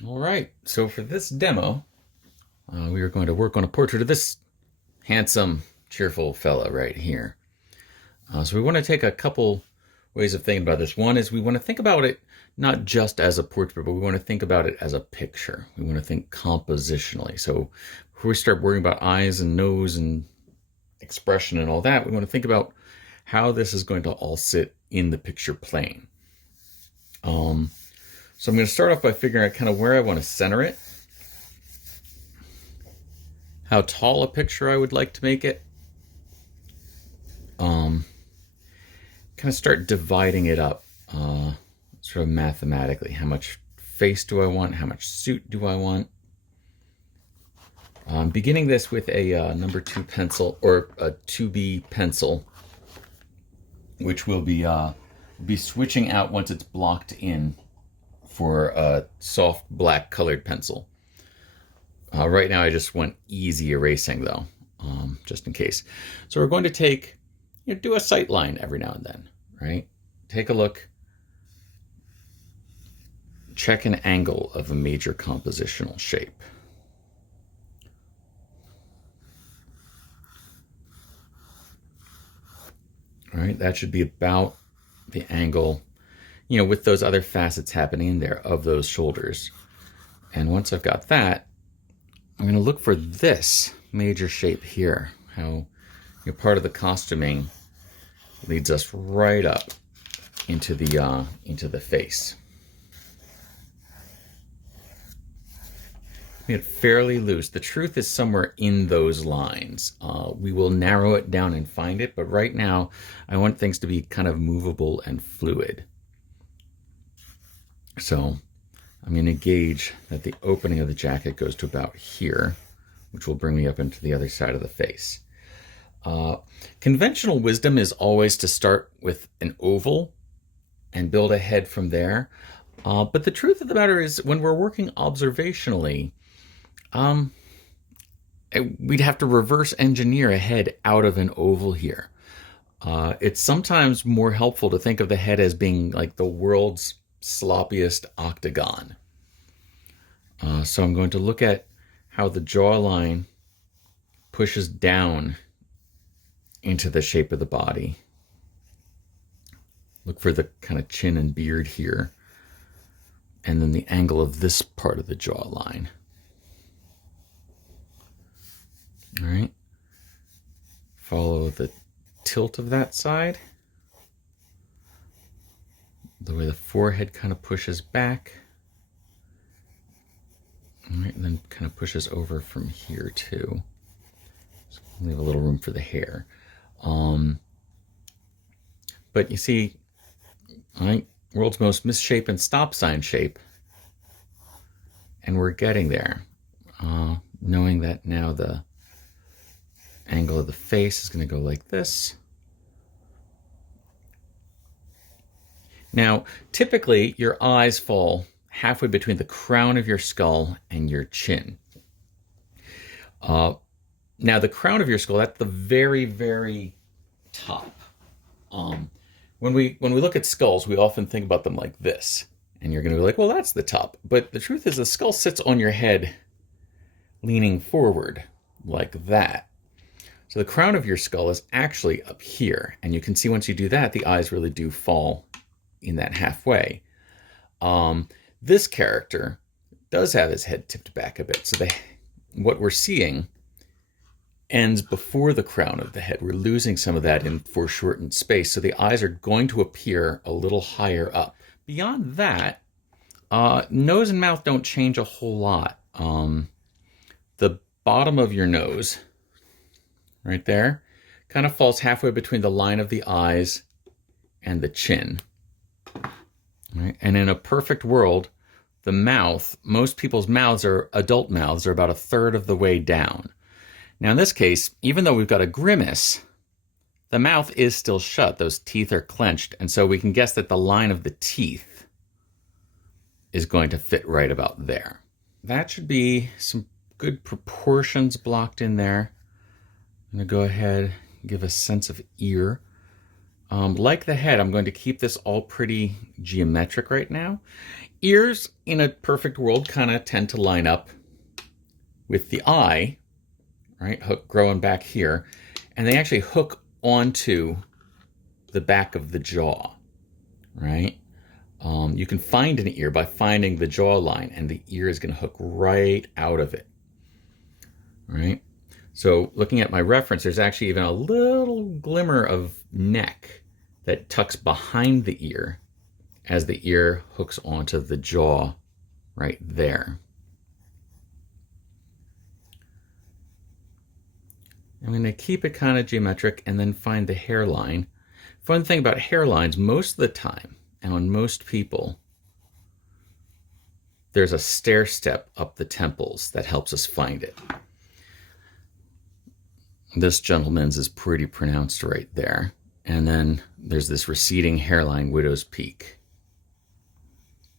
All right, so for this demo, we are going to work on a portrait of this handsome, cheerful fella right here. So we want to take a couple ways of thinking about this. One is we want to think about it not just as a portrait, but we want to think about it as a picture. We want to think compositionally. So before we start worrying about eyes and nose and expression and all that, we want to think about how this is going to all sit in the picture plane. So I'm going to start off by figuring out kind of where I want to center it, how tall a picture I would like to make it, kind of start dividing it up sort of mathematically. How much face do I want? How much suit do I want? Beginning this with a number 2 pencil, or a 2B pencil, which will be switching out once it's blocked in for a soft black colored pencil. Right now I just want easy erasing though, just in case. So we're going to take, do a sight line every now and then, right? Take a look, check an angle of a major compositional shape. All right, that should be about the angle, with those other facets happening in there of those shoulders. And once I've got that, I'm going to look for this major shape here, how part of the costuming leads us right up into the face. Make it fairly loose. The truth is somewhere in those lines. We will narrow it down and find it, but right now I want things to be kind of movable and fluid. So I'm going to gauge that the opening of the jacket goes to about here, which will bring me up into the other side of the face. Conventional wisdom is always to start with an oval and build a head from there. But the truth of the matter is, when we're working observationally, we'd have to reverse engineer a head out of an oval here. It's sometimes more helpful to think of the head as being like the world's sloppiest octagon. So I'm going to look at how the jawline pushes down into the shape of the body. Look for the kind of chin and beard here, and then the angle of this part of the jawline. All right. Follow the tilt of that side, the way the forehead kind of pushes back. All right, and then kind of pushes over from here too. So leave a little room for the hair. But you see, all right, world's most misshapen stop sign shape, and we're getting there. Knowing that now the angle of the face is going to go like this. Now, typically, your eyes fall halfway between the crown of your skull and your chin. Now, the crown of your skull, that's the very, very top. When we look at skulls, we often think about them like this. And you're going to be like, well, that's the top. But the truth is the skull sits on your head leaning forward like that. So the crown of your skull is actually up here. And you can see once you do that, the eyes really do fall in that halfway. This character does have his head tipped back a bit. So what we're seeing ends before the crown of the head. We're losing some of that in foreshortened space. So the eyes are going to appear a little higher up. Beyond that, nose and mouth don't change a whole lot. The bottom of your nose, right there, kind of falls halfway between the line of the eyes and the chin. Right? And in a perfect world, the mouth, most people's mouths are adult mouths, are about a third of the way down. Now in this case, even though we've got a grimace, the mouth is still shut. Those teeth are clenched. And so we can guess that the line of the teeth is going to fit right about there. That should be some good proportions blocked in there. I'm going to go ahead and give a sense of ear. Like the head, I'm going to keep this all pretty geometric right now. Ears, in a perfect world, kind of tend to line up with the eye, right? Hook growing back here. And they actually hook onto the back of the jaw, right? You can find an ear by finding the jawline, and the ear is going to hook right out of it, right? So looking at my reference, there's actually even a little glimmer of neck that tucks behind the ear as the ear hooks onto the jaw right there. I'm going to keep it kind of geometric and then find the hairline. Fun thing about hairlines, most of the time, and on most people, there's a stair step up the temples that helps us find it. This gentleman's is pretty pronounced right there. And then there's this receding hairline, widow's peak,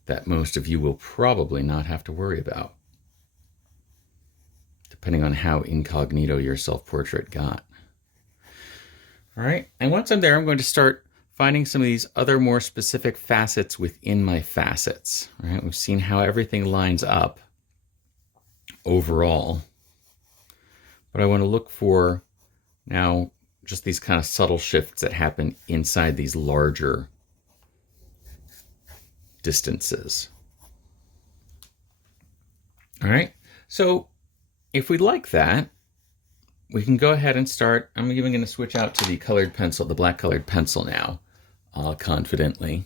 that most of you will probably not have to worry about, depending on how incognito your self-portrait got. All right, and once I'm there, I'm going to start finding some of these other more specific facets within my facets. All right, we've seen how everything lines up overall, but I want to look for now just these kind of subtle shifts that happen inside these larger distances. All right, so if we like that, we can go ahead and start. I'm even going to switch out to the colored pencil, the black colored pencil now, confidently.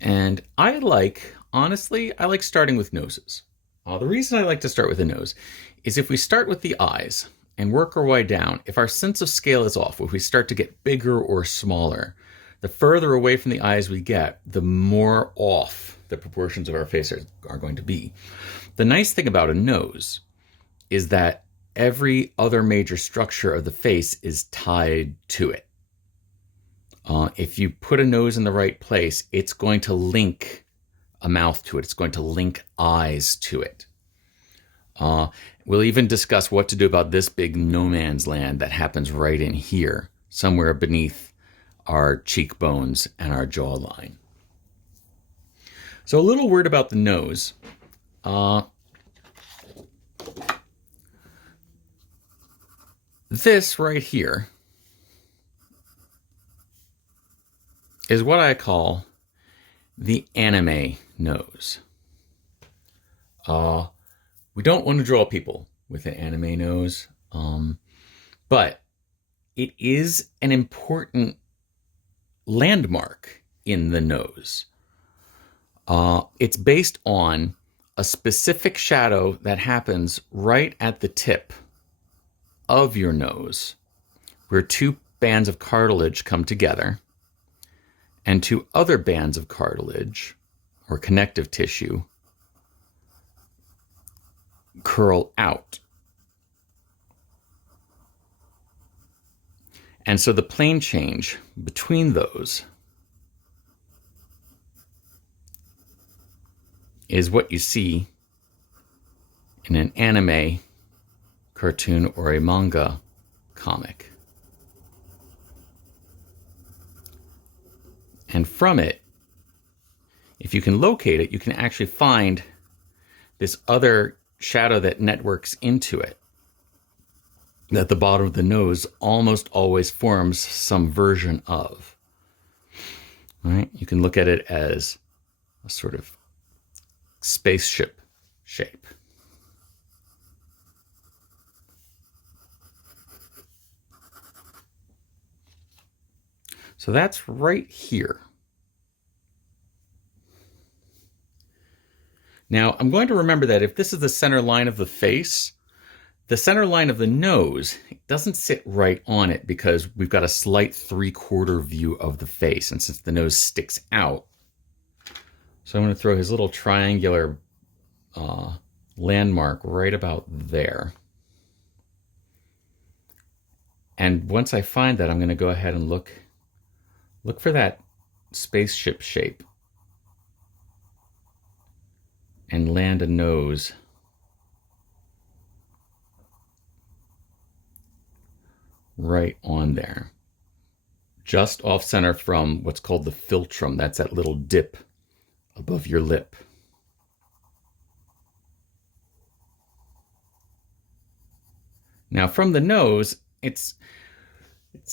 And honestly, I like starting with noses. The reason I like to start with a nose is if we start with the eyes and work our way down, if our sense of scale is off, if we start to get bigger or smaller, the further away from the eyes we get, the more off the proportions of our face are going to be. The nice thing about a nose is that every other major structure of the face is tied to it. If you put a nose in the right place, it's going to link a mouth to it. It's going to link eyes to it. We'll even discuss what to do about this big no man's land that happens right in here, somewhere beneath our cheekbones and our jawline. So a little word about the nose. This right here is what I call the anime nose. We don't want to draw people with an anime nose, but it is an important landmark in the nose. It's based on a specific shadow that happens right at the tip of your nose, where two bands of cartilage come together and two other bands of cartilage or connective tissue curl out. And so the plane change between those is what you see in an anime cartoon or a manga comic. And from it, if you can locate it, you can actually find this other shadow that networks into it, that the bottom of the nose almost always forms some version of. Right? You can look at it as a sort of spaceship shape. So that's right here. Now, I'm going to remember that if this is the center line of the face, the center line of the nose doesn't sit right on it because we've got a slight 3/4 view of the face. And since the nose sticks out, so I'm going to throw his little triangular landmark right about there. And once I find that, I'm going to go ahead and look for that spaceship shape and land a nose right on there, just off center from what's called the philtrum. That's that little dip above your lip. Now from the nose, it's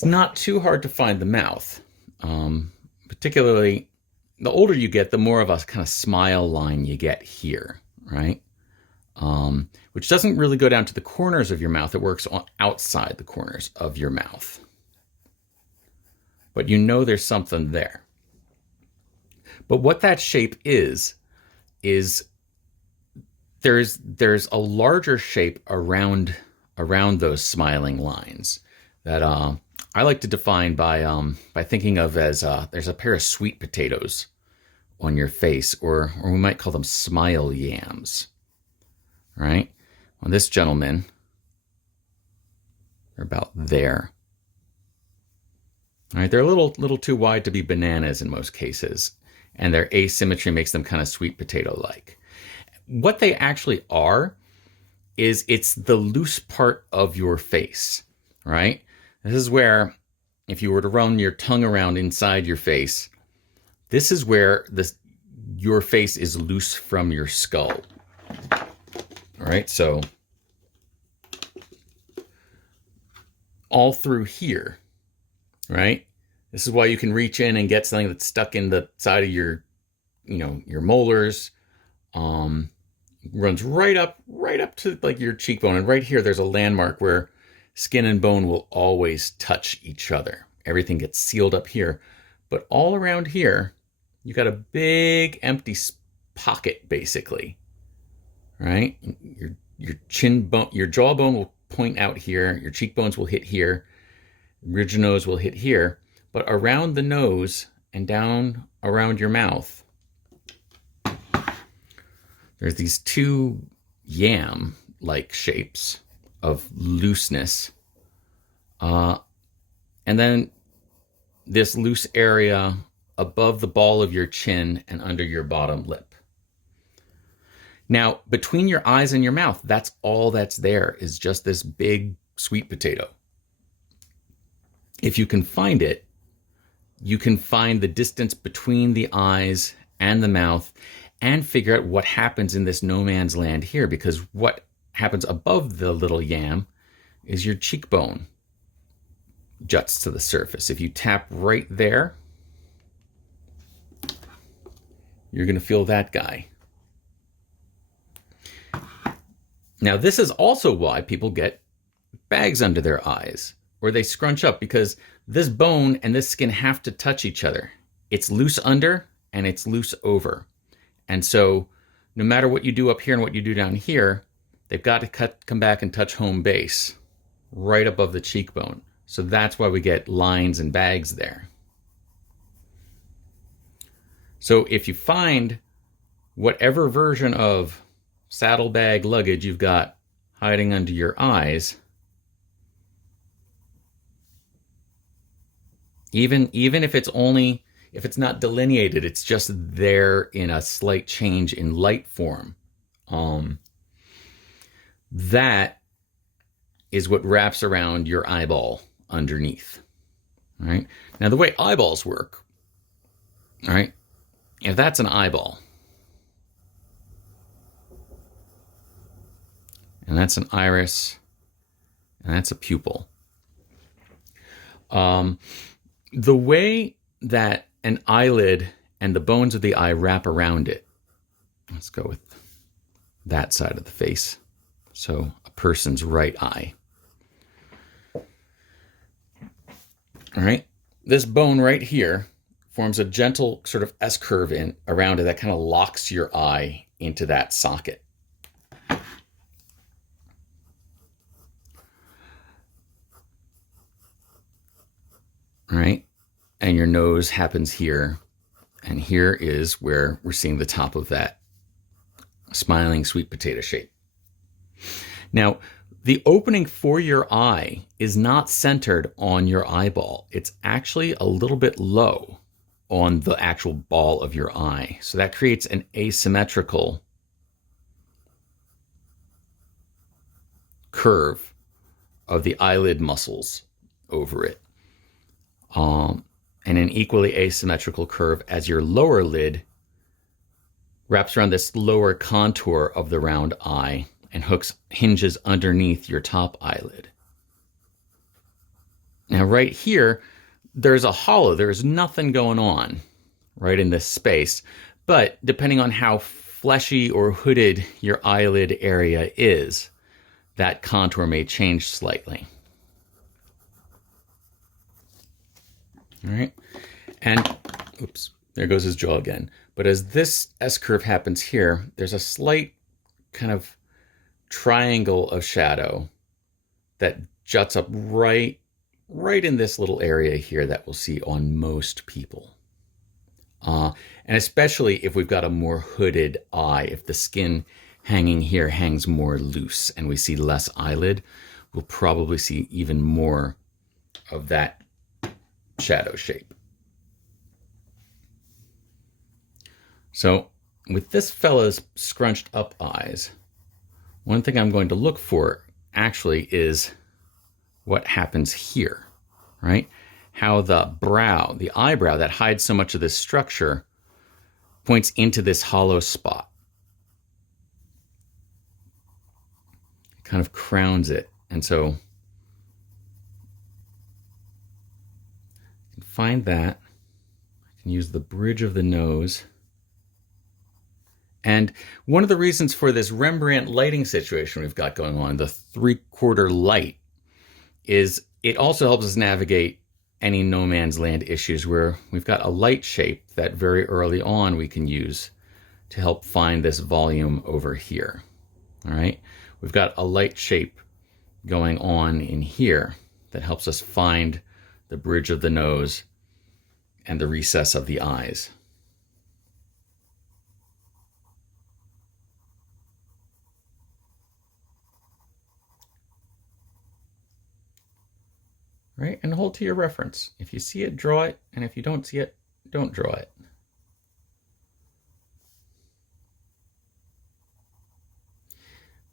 not too hard to find the mouth. Particularly, the older you get, the more of a kind of smile line you get here, right? Which doesn't really go down to the corners of your mouth. It works outside the corners of your mouth. But you know there's something there. But what that shape is there's a larger shape around those smiling lines that I like to define by thinking of as there's a pair of sweet potatoes on your face, or we might call them smile yams, right? On this gentleman, they're about there. All right, they're a little too wide to be bananas in most cases, and their asymmetry makes them kind of sweet potato-like. What they actually are is it's the loose part of your face, right? This is where, if you were to run your tongue around inside your face, this is where your face is loose from your skull. All right, so all through here, right? This is why you can reach in and get something that's stuck in the side of your molars. Runs right up to like your cheekbone, and right here there's a landmark where skin and bone will always touch each other. Everything gets sealed up here, but all around here you got a big empty pocket, basically, right? Your chin bone, your jawbone will point out here, your cheekbones will hit here, ridge nose will hit here, but around the nose and down around your mouth, there's these two yam-like shapes of looseness. And then this loose area above the ball of your chin and under your bottom lip. Now, between your eyes and your mouth, that's all that's there, is just this big sweet potato. If you can find it, you can find the distance between the eyes and the mouth and figure out what happens in this no man's land here, because what happens above the little yam is your cheekbone juts to the surface. If you tap right there, you're going to feel that guy. Now, this is also why people get bags under their eyes, or they scrunch up, because this bone and this skin have to touch each other. It's loose under and it's loose over. And so no matter what you do up here and what you do down here, they've got to come back and touch home base right above the cheekbone. So that's why we get lines and bags there. So if you find whatever version of saddlebag luggage you've got hiding under your eyes, even if it's not delineated, it's just there in a slight change in light form. That is what wraps around your eyeball underneath. All right. Now, the way eyeballs work, all right, if that's an eyeball, and that's an iris, and that's a pupil, the way that an eyelid and the bones of the eye wrap around it, let's go with that side of the face. So a person's right eye. All right. This bone right here forms a gentle sort of S-curve around it that kind of locks your eye into that socket. All right. And your nose happens here. And here is where we're seeing the top of that smiling sweet potato shape. Now, the opening for your eye is not centered on your eyeball. It's actually a little bit low on the actual ball of your eye. So that creates an asymmetrical curve of the eyelid muscles over it. And an equally asymmetrical curve as your lower lid wraps around this lower contour of the round eye and hinges underneath your top eyelid. Now right here, there's a hollow. There's nothing going on right in this space. But depending on how fleshy or hooded your eyelid area is, that contour may change slightly. All right. And, oops, there goes his jaw again. But as this S-curve happens here, there's a slight kind of triangle of shadow that juts up right in this little area here that we'll see on most people. And especially if we've got a more hooded eye, if the skin hanging here hangs more loose and we see less eyelid, we'll probably see even more of that shadow shape. So with this fella's scrunched up eyes, one thing I'm going to look for actually is what happens here, right? How the brow, the eyebrow that hides so much of this structure, points into this hollow spot. It kind of crowns it. And so you can find that. I can use the bridge of the nose. And one of the reasons for this Rembrandt lighting situation we've got going on, the 3/4 light, is it also helps us navigate any no man's land issues where we've got a light shape that very early on we can use to help find this volume over here. All right. We've got a light shape going on in here that helps us find the bridge of the nose and the recess of the eyes. Right? And hold to your reference. If you see it, draw it. And if you don't see it, don't draw it.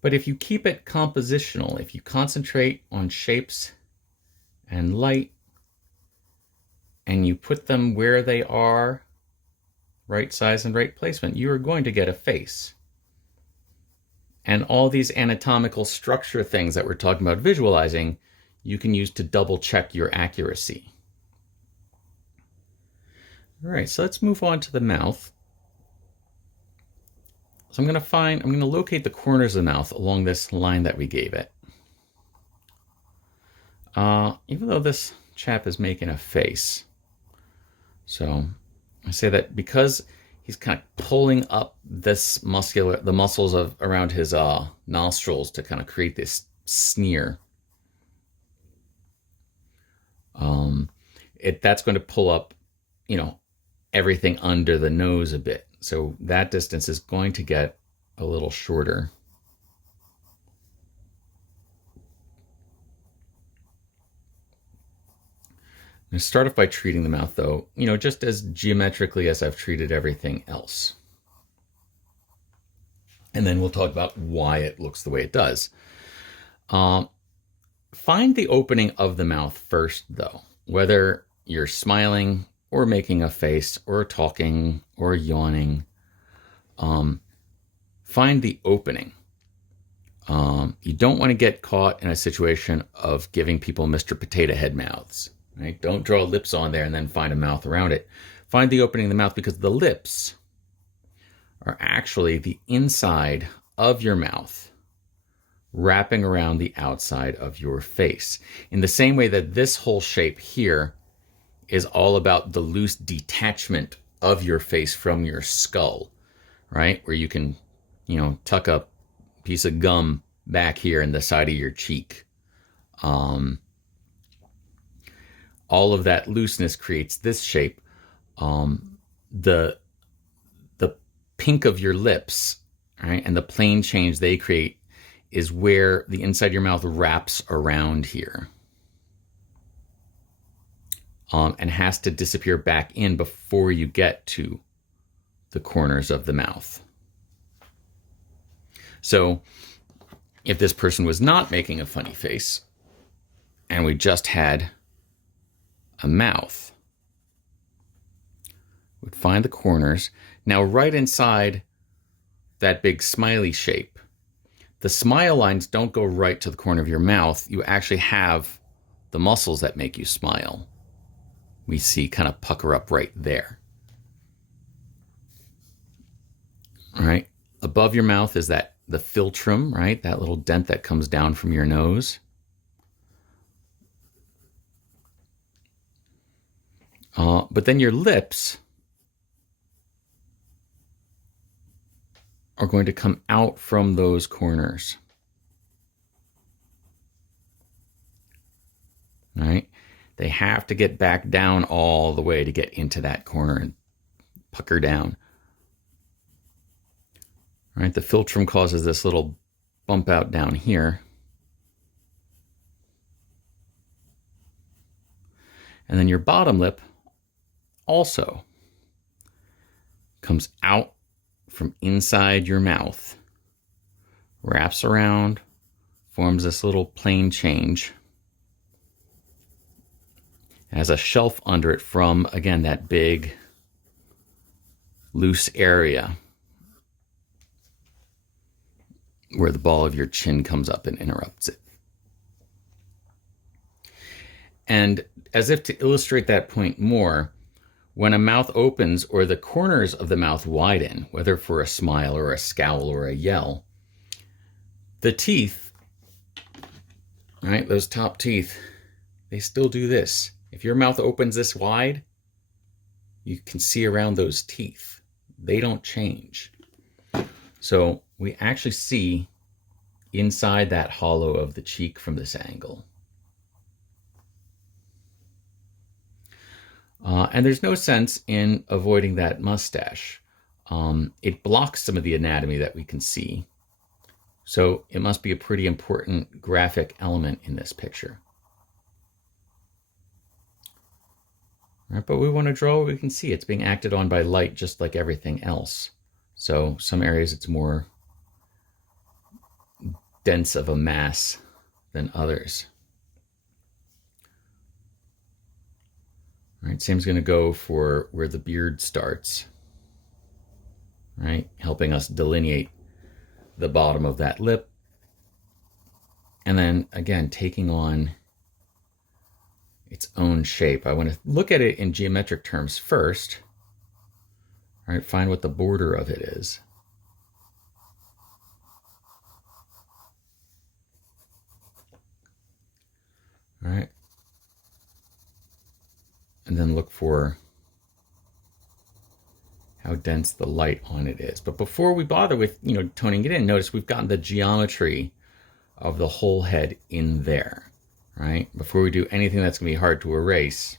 But if you keep it compositional, if you concentrate on shapes and light, and you put them where they are, right size and right placement, you are going to get a face. And all these anatomical structure things that we're talking about visualizing, you can use to double check your accuracy. All right, so let's move on to the mouth. So I'm going to locate the corners of the mouth along this line that we gave it. Even though this chap is making a face. So I say that because he's kind of pulling up the muscles around his nostrils to kind of create this sneer. That's going to pull up, everything under the nose a bit. So that distance is going to get a little shorter. I'm going to start off by treating the mouth, though, just as geometrically as I've treated everything else. And then we'll talk about why it looks the way it does. Find the opening of the mouth first, though, whether you're smiling or making a face or talking or yawning. Find the opening. You don't want to get caught in a situation of giving people Mr. Potato Head mouths. Right? Don't draw lips on there and then find a mouth around it. Find the opening of the mouth because the lips are actually the inside of your mouth wrapping around the outside of your face. In the same way that this whole shape here is all about the loose detachment of your face from your skull, right? Where you can, tuck a piece of gum back here in the side of your cheek. All of that looseness creates this shape. The pink of your lips, right, and the plane change they create is where the inside of your mouth wraps around here. And has to disappear back in before you get to the corners of the mouth. So if this person was not making a funny face, and we just had a mouth. We'd find the corners. Now, right inside that big smiley shape, the smile lines don't go right to the corner of your mouth. You actually have the muscles that make you smile. We see kind of pucker up right there. All right. Above your mouth is the philtrum, right? That little dent that comes down from your nose. But then your lips are going to come out from those corners. All right? They have to get back down all the way to get into that corner and pucker down. All right? The philtrum causes this little bump out down here. And then your bottom lip also comes out from inside your mouth, wraps around, forms this little plane change, has a shelf under it from, again, that big loose area where the ball of your chin comes up and interrupts it. And as if to illustrate that point more, when a mouth opens or the corners of the mouth widen, whether for a smile or a scowl or a yell, the teeth, right, those top teeth, they still do this. If your mouth opens this wide, you can see around those teeth. They don't change. So we actually see inside that hollow of the cheek from this angle. And there's no sense in avoiding that mustache. It blocks some of the anatomy that we can see. So it must be a pretty important graphic element in this picture. All right, but we want to draw what we can see. It's being acted on by light just like everything else. So some areas it's more dense of a mass than others. All right, same's going to go for where the beard starts, right? Helping us delineate the bottom of that lip. And then, again, taking on its own shape. I want to look at it in geometric terms first. All right, find what the border of it is. All right. And then look for how dense the light on it is. But before we bother with, toning it in, notice we've gotten the geometry of the whole head in there, right? Before we do anything that's going to be hard to erase.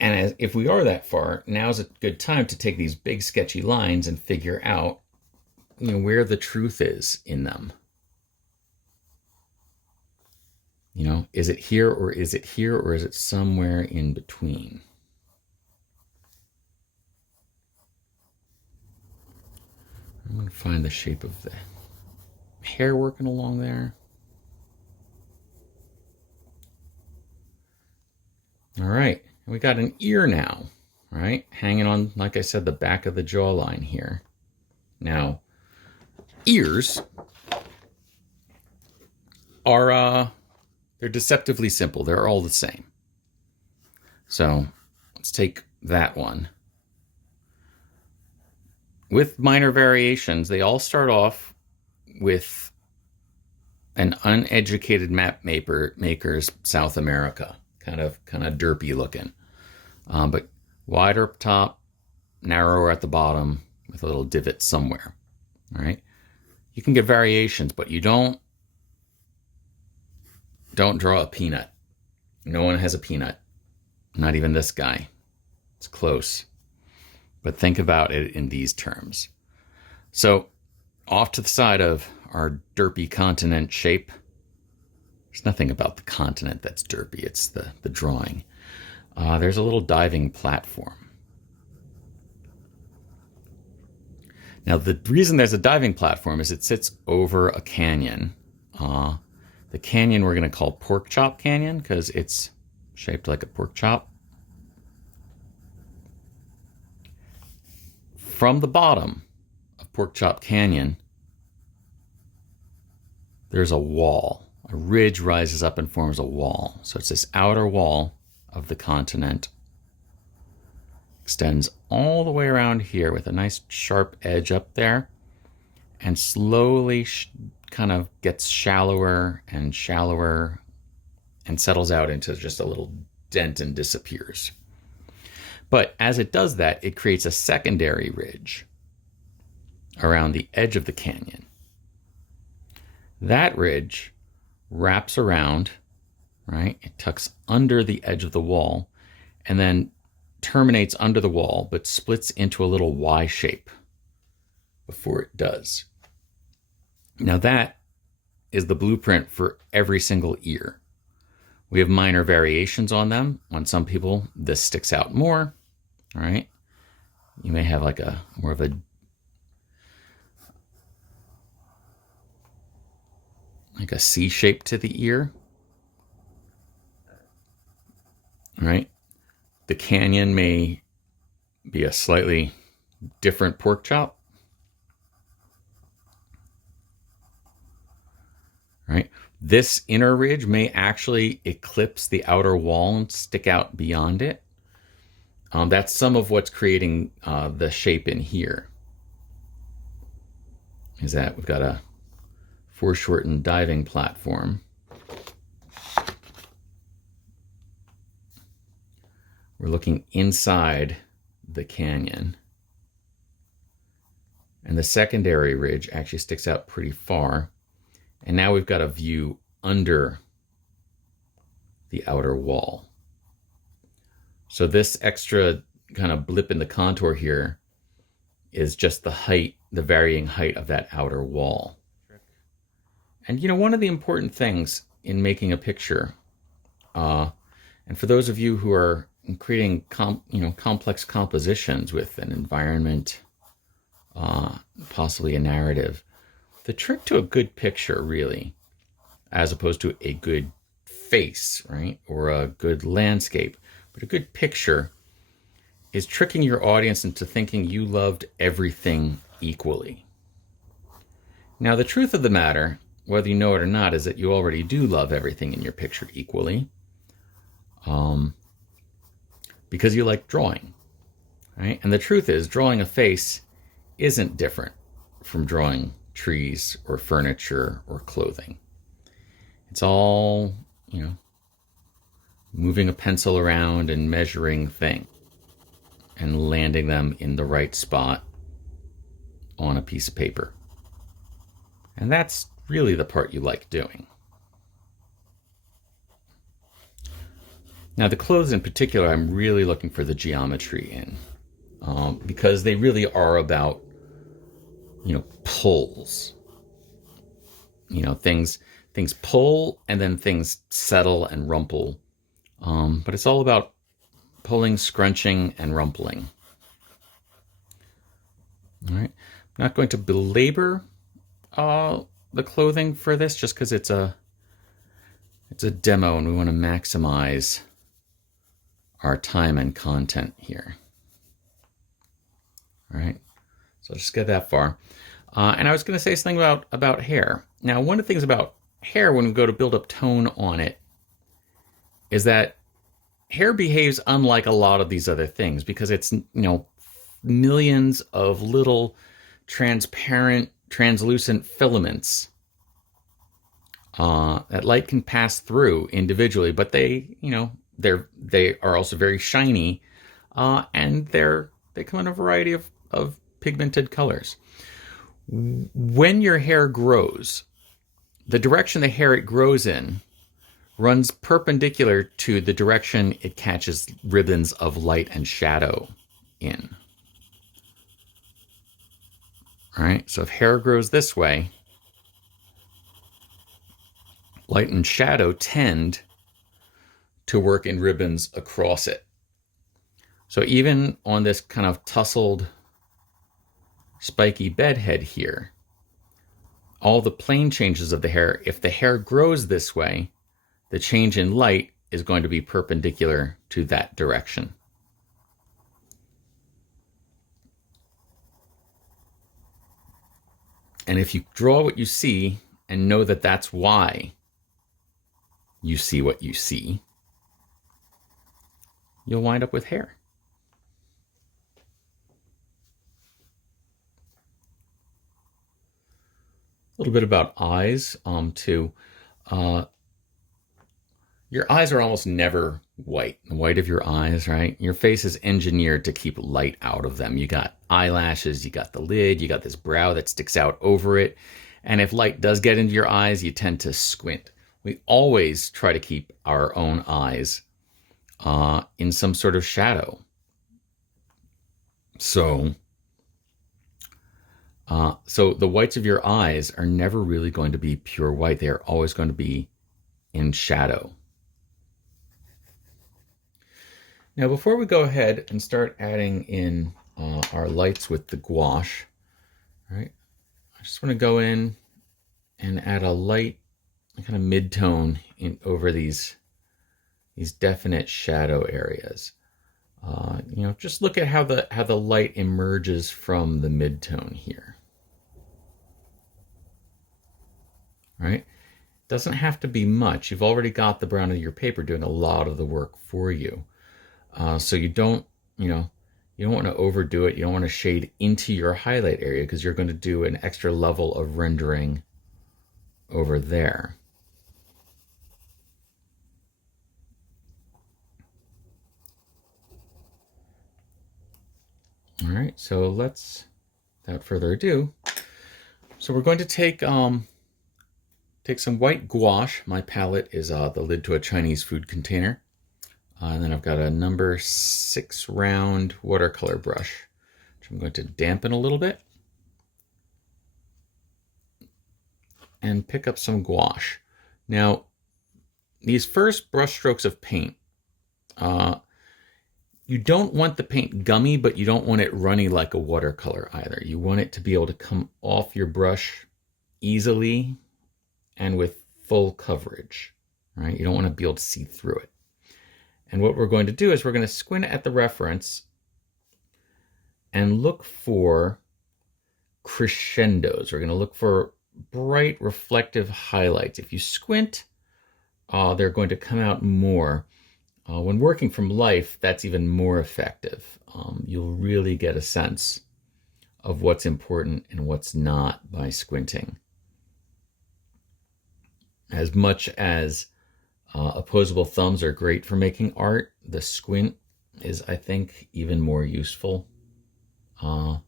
And if we are that far, now's a good time to take these big sketchy lines and figure out, where the truth is in them. Is it here or is it here or is it somewhere in between? I'm going to find the shape of the hair working along there. All right, we got an ear now, right? Hanging on, like I said, the back of the jawline here. Now, ears are they're deceptively simple. They're all the same. So let's take that one. With minor variations, they all start off with an uneducated map maker's South America, kind of derpy looking, but wider up top, narrower at the bottom, with a little divot somewhere. All right, you can get variations, but you don't draw a peanut. No one has a peanut. Not even this guy. It's close. But think about it in these terms. So off to the side of our derpy continent shape, there's nothing about the continent that's derpy. It's the drawing. There's a little diving platform. Now, the reason there's a diving platform is it sits over a canyon. The canyon we're going to call Pork Chop Canyon because it's shaped like a pork chop. From the bottom of Pork Chop Canyon, there's a wall. A ridge rises up and forms a wall. So it's this outer wall of the continent. Extends all the way around here with a nice sharp edge up there, and slowly kind of gets shallower and shallower and settles out into just a little dent and disappears. But as it does that, it creates a secondary ridge around the edge of the canyon. That ridge wraps around, right? It tucks under the edge of the wall and then terminates under the wall, but splits into a little Y shape before it does. Now that is the blueprint for every single ear. We have minor variations on them. On some people, this sticks out more, all right? You may have like a more of a C shape to the ear, all right? The canyon may be a slightly different pork chop, right? This inner ridge may actually eclipse the outer wall and stick out beyond it. That's some of what's creating the shape in here. Is that we've got a foreshortened diving platform. We're looking inside the canyon. And the secondary ridge actually sticks out pretty far. And now we've got a view under the outer wall. So this extra kind of blip in the contour here is just the height, the varying height of that outer wall. And one of the important things in making a picture, and for those of you who are creating complex compositions with an environment, possibly a narrative, the trick to a good picture, really, as opposed to a good face, right, or a good landscape, but a good picture is tricking your audience into thinking you loved everything equally. Now, the truth of the matter, whether you know it or not, is that you already do love everything in your picture equally, because you like drawing, right? And the truth is, drawing a face isn't different from drawing trees or furniture or clothing. It's all, moving a pencil around and measuring things and landing them in the right spot on a piece of paper. And that's really the part you like doing. Now, the clothes in particular, I'm really looking for the geometry in, because they really are about, pulls. Things pull and then things settle and rumple. But it's all about pulling, scrunching, and rumpling. All right. I'm not going to belabor the clothing for this just because it's a demo and we want to maximize our time and content here. All right. So I'll just get that far. And I was going to say something about hair. Now, one of the things about hair when we go to build up tone on it is that hair behaves unlike a lot of these other things because it's, millions of little transparent, translucent filaments that light can pass through individually, but they are also very shiny, and they come in a variety of pigmented colors. When your hair grows, the direction the hair it grows in runs perpendicular to the direction it catches ribbons of light and shadow in. All right, so if hair grows this way, light and shadow tend to work in ribbons across it. So even on this kind of tousled, spiky bedhead here, all the plane changes of the hair, if the hair grows this way, the change in light is going to be perpendicular to that direction. And if you draw what you see and know that that's why you see what you see, you'll wind up with hair. A little bit about eyes, too. Your eyes are almost never white. The white of your eyes, right? Your face is engineered to keep light out of them. You got eyelashes, you got the lid, you got this brow that sticks out over it. And if light does get into your eyes, you tend to squint. We always try to keep our own eyes in some sort of shadow. So the whites of your eyes are never really going to be pure white. They are always going to be in shadow. Now, before we go ahead and start adding in our lights with the gouache, right, I just want to go in and add a light kind of mid-tone over these definite shadow areas. Just look at how the light emerges from the mid-tone here. Right? Doesn't have to be much. You've already got the brown of your paper doing a lot of the work for you. So you don't want to overdo it. You don't want to shade into your highlight area because you're going to do an extra level of rendering over there. All right, so let's, without further ado, so we're going to take some white gouache. My palette is the lid to a Chinese food container. And then I've got a number 6 round watercolor brush, which I'm going to dampen a little bit and pick up some gouache. Now, these first brush strokes of paint, you don't want the paint gummy, but you don't want it runny like a watercolor either. You want it to be able to come off your brush easily and with full coverage, right? You don't want to be able to see through it. And what we're going to do is we're going to squint at the reference and look for crescendos. We're going to look for bright reflective highlights. If you squint, they're going to come out more. When working from life, that's even more effective. You'll really get a sense of what's important and what's not by squinting. As much as opposable thumbs are great for making art, the squint is, I think, even more useful. By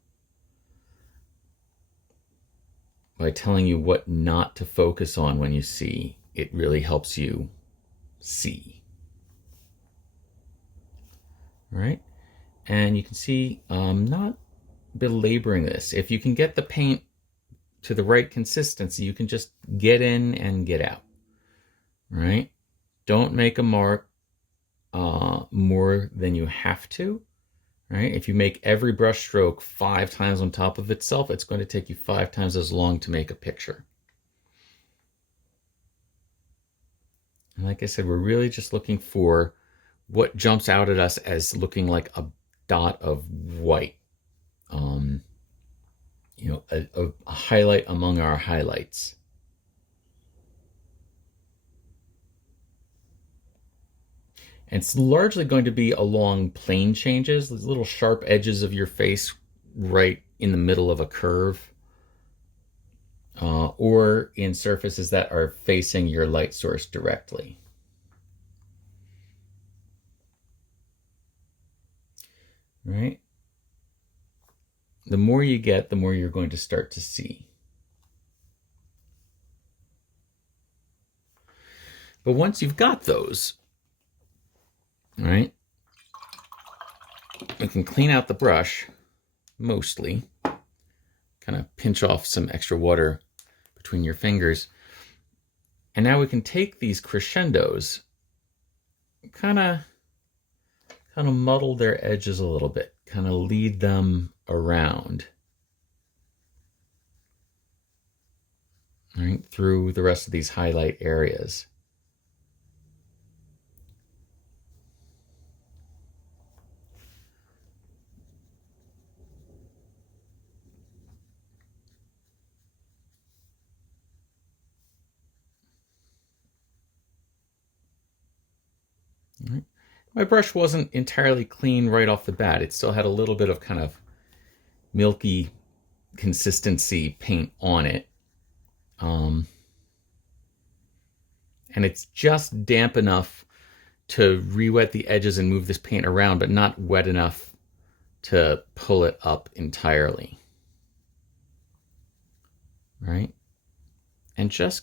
telling you what not to focus on when you see, it really helps you see. All right? And you can see I'm not belaboring this. If you can get the paint to the right consistency, you can just get in and get out. Right? Don't make a mark more than you have to, right? If you make every brush stroke 5 times on top of itself, it's going to take you 5 times as long to make a picture. And like I said, we're really just looking for what jumps out at us as looking like a dot of white. A highlight among our highlights. And it's largely going to be along plane changes, these little sharp edges of your face right in the middle of a curve, or in surfaces that are facing your light source directly. Right? The more you get, the more you're going to start to see. But once you've got those, right, we can clean out the brush, mostly. Kind of pinch off some extra water between your fingers. And now we can take these crescendos, kind of muddle their edges a little bit, kind of lead them around. right, through the rest of these highlight areas. All right. My brush wasn't entirely clean right off the bat. It still had a little bit of kind of milky consistency paint on it. And it's just damp enough to re-wet the edges and move this paint around, but not wet enough to pull it up entirely. Right? And just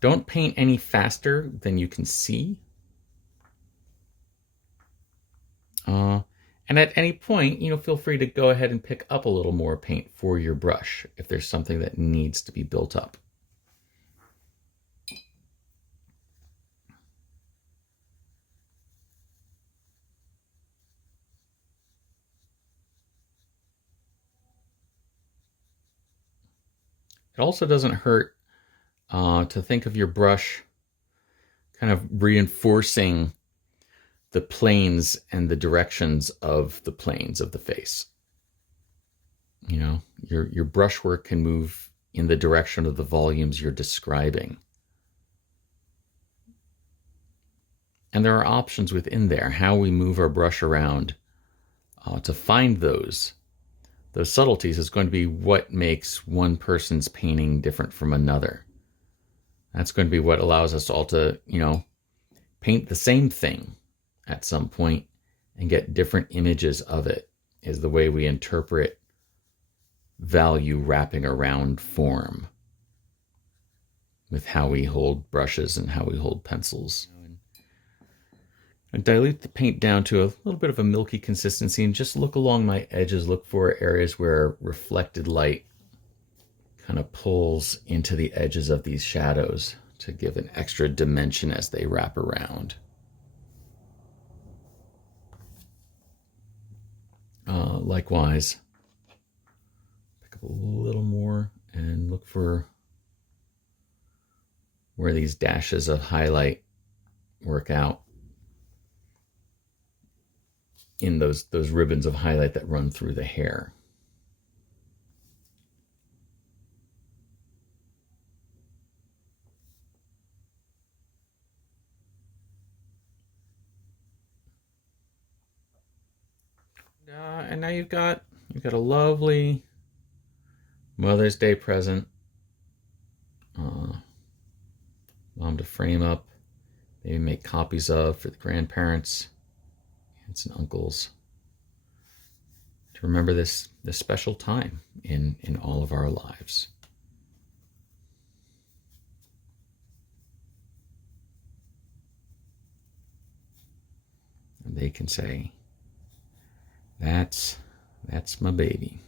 don't paint any faster than you can see. And at any point, feel free to go ahead and pick up a little more paint for your brush if there's something that needs to be built up. It also doesn't hurt to think of your brush kind of reinforcing the planes and the directions of the planes of the face. Your brushwork can move in the direction of the volumes you're describing. And there are options within there, how we move our brush around to find those subtleties is going to be what makes one person's painting different from another. That's going to be what allows us all to, paint the same thing at some point and get different images of it, is the way we interpret value wrapping around form with how we hold brushes and how we hold pencils. And dilute the paint down to a little bit of a milky consistency and just look along my edges, look for areas where reflected light kind of pulls into the edges of these shadows to give an extra dimension as they wrap around. Likewise, pick up a little more and look for where these dashes of highlight work out in those ribbons of highlight that run through the hair. And now you've got a lovely Mother's Day present. Mom to frame up, maybe make copies of for the grandparents, aunts and uncles, to remember this special time in all of our lives. And they can say, that's my baby.